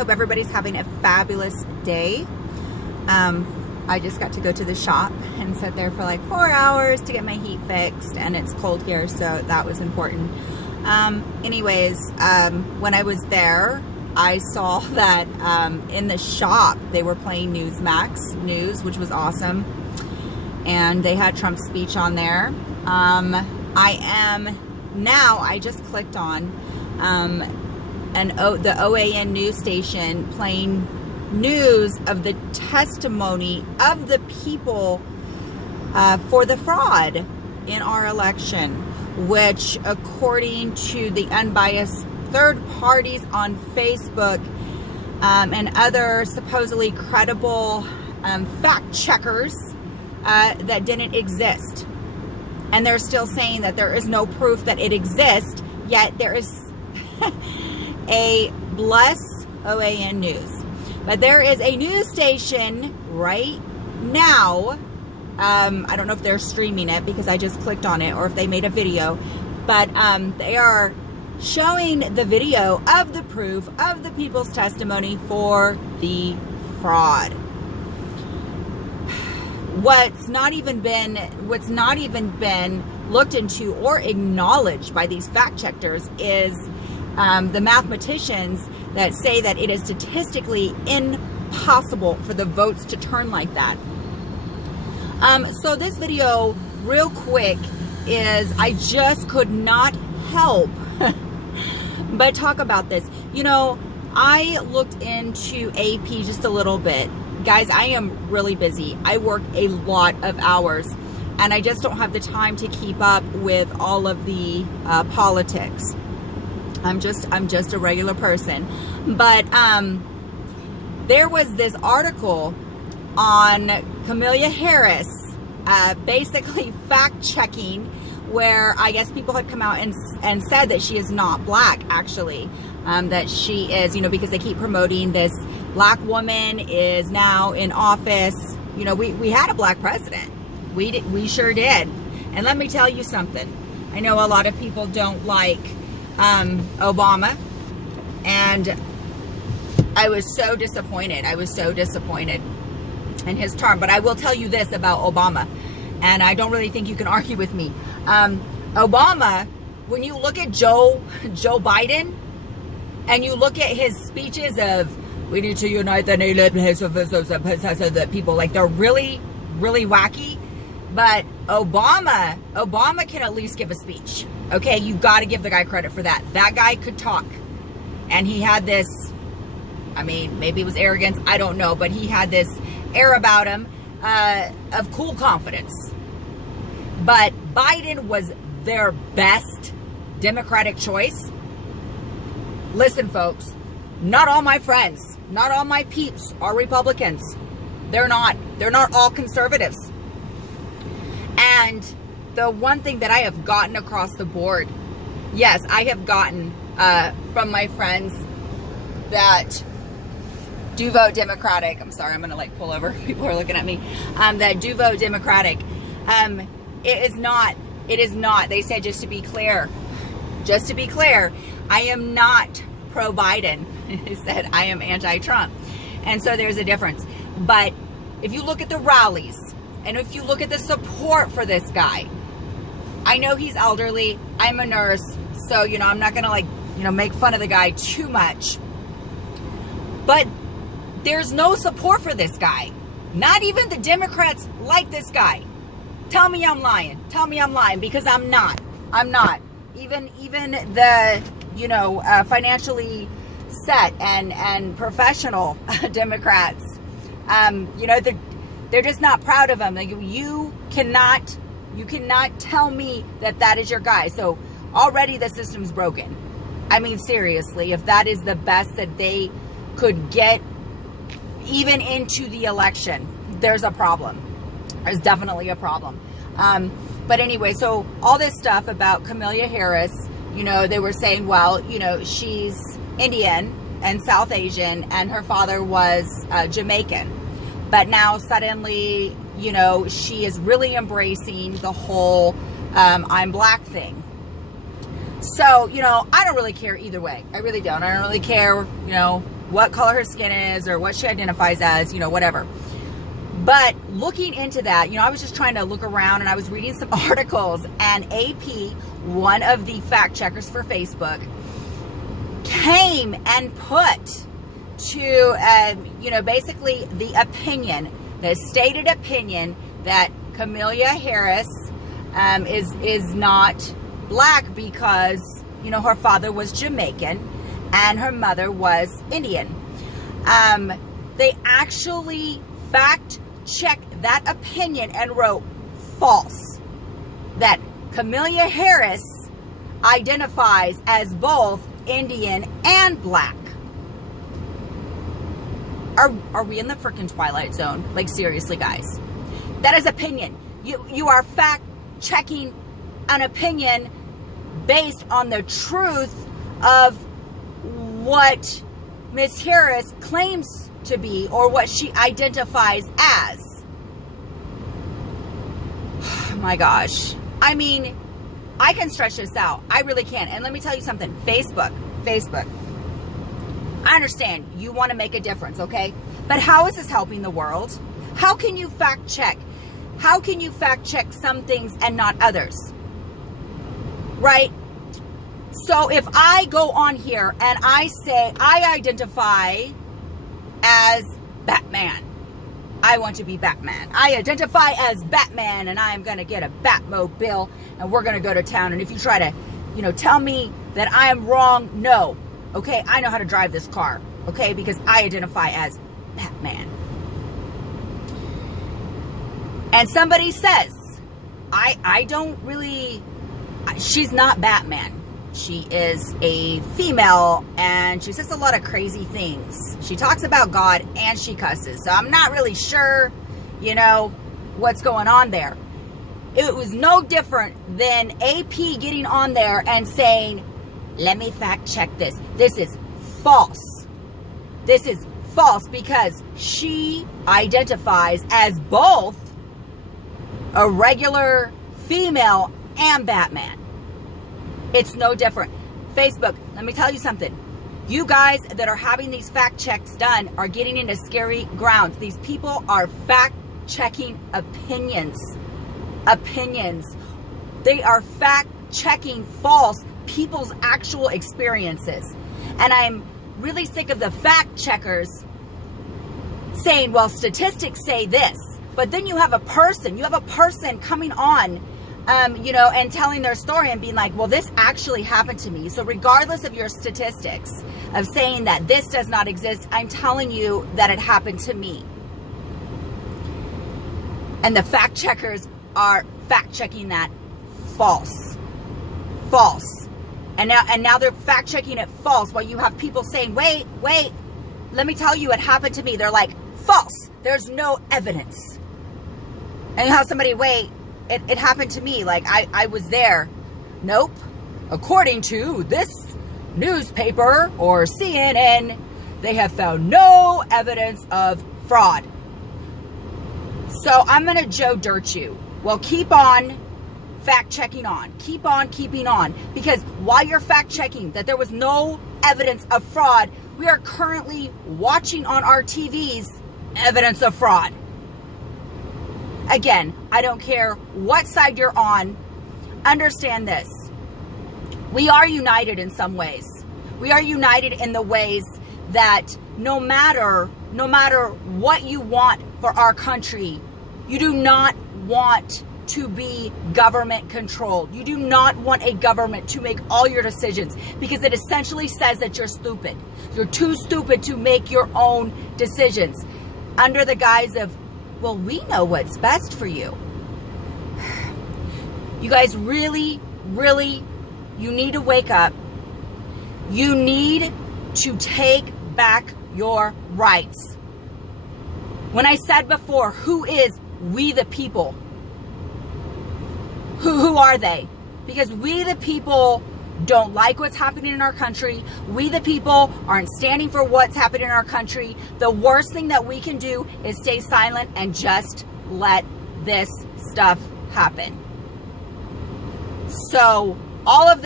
Hope everybody's having a fabulous day. I just got to go to the shop and sit there for like 4 hours to get my heat fixed, and it's cold here, so that was important. Anyways, when I was there, I saw that in the shop they were playing Newsmax news, which was awesome, and they had Trump's speech on there. I just clicked on the OAN news station playing news of the testimony of the people for the fraud in our election, which, according to the unbiased third parties on Facebook and other supposedly credible fact checkers, that didn't exist. And they're still saying that there is no proof that it exists, yet there is a bless OAN News. But there is a news station right now. I don't know if they're streaming it because I just clicked on it, or if they made a video, but they are showing the video of the proof of the people's testimony for the fraud. What's not even been looked into or acknowledged by these fact checkers is the mathematicians that say that it is statistically impossible for the votes to turn like that. So this video, real quick, is I just could not help but talk about this. You know, I looked into AP just a little bit. Guys, I am really busy. I work a lot of hours, and I just don't have the time to keep up with all of the politics. I'm just a regular person. But there was this article on Kamala Harris, basically fact checking, where I guess people had come out and said that she is not black, actually. That she is, you know, because they keep promoting this black woman is now in office. You know, we had a black president. We sure did. And let me tell you something. I know a lot of people don't like Obama, and I was so disappointed. I was so disappointed in his term. But I will tell you this about Obama, and I don't really think you can argue with me. Obama, when you look at Joe Biden, and you look at his speeches of, we need to unite the people, like, they're really, really wacky. But Obama can at least give a speech. Okay, you got to give the guy credit for that. That guy could talk. And he had this, I mean, maybe it was arrogance, I don't know, but he had this air about him of cool confidence. But Biden was their best Democratic choice. Listen, folks, not all my friends, not all my peeps are Republicans. They're not all conservatives. And the one thing that I have gotten across the board, yes, I have gotten from my friends that do vote Democratic. I'm sorry, I'm going to like pull over. People are looking at me. That do vote Democratic. It is not. They said, just to be clear, I am not pro-Biden. They said I am anti-Trump. And so there's a difference. But if you look at the rallies, and if you look at the support for this guy, I know he's elderly. I'm a nurse. So, you know, I'm not going to, like, you know, make fun of the guy too much. But there's no support for this guy. Not even the Democrats like this guy. Tell me I'm lying. Tell me I'm lying, because I'm not. I'm not. Even the, you know, financially set and professional Democrats, you know, they're just not proud of him. Like, you cannot tell me that is your guy. So already the system's broken. I mean, seriously, if that is the best that they could get even into the election, there's a problem. There's definitely a problem. But anyway, so all this stuff about Kamala Harris, you know, they were saying, well, you know, she's Indian and South Asian, and her father was Jamaican. But now suddenly, you know, she is really embracing the whole I'm black thing. So, you know, I don't really care either way. I really don't. I don't really care, you know, what color her skin is or what she identifies as, whatever. But looking into that, I was just trying to look around, and I was reading some articles, and AP, one of the fact checkers for Facebook, came and put to, basically the opinion, the stated opinion that Kamala Harris is not black because, her father was Jamaican and her mother was Indian. They actually fact-checked that opinion and wrote false. That Kamala Harris identifies as both Indian and black. Are we in the freaking Twilight Zone? Like, seriously, guys. That is opinion. You are fact-checking an opinion based on the truth of what Miss Harris claims to be or what she identifies as. My gosh. I mean, I can stretch this out. I really can. And let me tell you something. Facebook. I understand you want to make a difference, okay? But how is this helping the world? How can you fact check? How can you fact check some things and not others? Right? So if I go on here and I say I identify as Batman. I want to be Batman. I identify as Batman, and I am going to get a Batmobile, and we're going to go to town. And if you try to, tell me that I am wrong, no. Okay, I know how to drive this car. Okay, because I identify as Batman. And somebody says, I don't really, she's not Batman. She is a female, and she says a lot of crazy things. She talks about God, and she cusses. So I'm not really sure, what's going on there. It was no different than AP getting on there and saying, let me fact check this. This is false. This is false because she identifies as both a regular female and Batman. It's no different. Facebook, let me tell you something. You guys that are having these fact checks done are getting into scary grounds. These people are fact checking opinions. They are fact checking false people's actual experiences. And I'm really sick of the fact checkers saying, well, statistics say this. But then you have a person coming on and telling their story and being like, well, this actually happened to me. So regardless of your statistics of saying that this does not exist, I'm telling you that it happened to me. And the fact checkers are fact checking that false. And now they're fact checking it false while you have people saying, wait, let me tell you it happened to me. They're like, false. There's no evidence. And you have somebody, wait, it happened to me. Like, I was there. Nope. According to this newspaper or CNN, they have found no evidence of fraud. So I'm going to Joe Dirt you. Well, keep on fact checking on. Keep on keeping on. Because while you're fact checking that there was no evidence of fraud, we are currently watching on our TVs evidence of fraud. Again, I don't care what side you're on. Understand this. We are united in some ways. We are united in the ways that no matter what you want for our country, you do not want to be government controlled. You do not want a government to make all your decisions because it essentially says that you're stupid. You're too stupid to make your own decisions under the guise of, well, we know what's best for you. You guys really, you need to wake up. You need to take back your rights. When I said before, who is we the people? Who are they? Because we the people don't like what's happening in our country. We the people aren't standing for what's happening in our country. The worst thing that we can do is stay silent and just let this stuff happen. So all of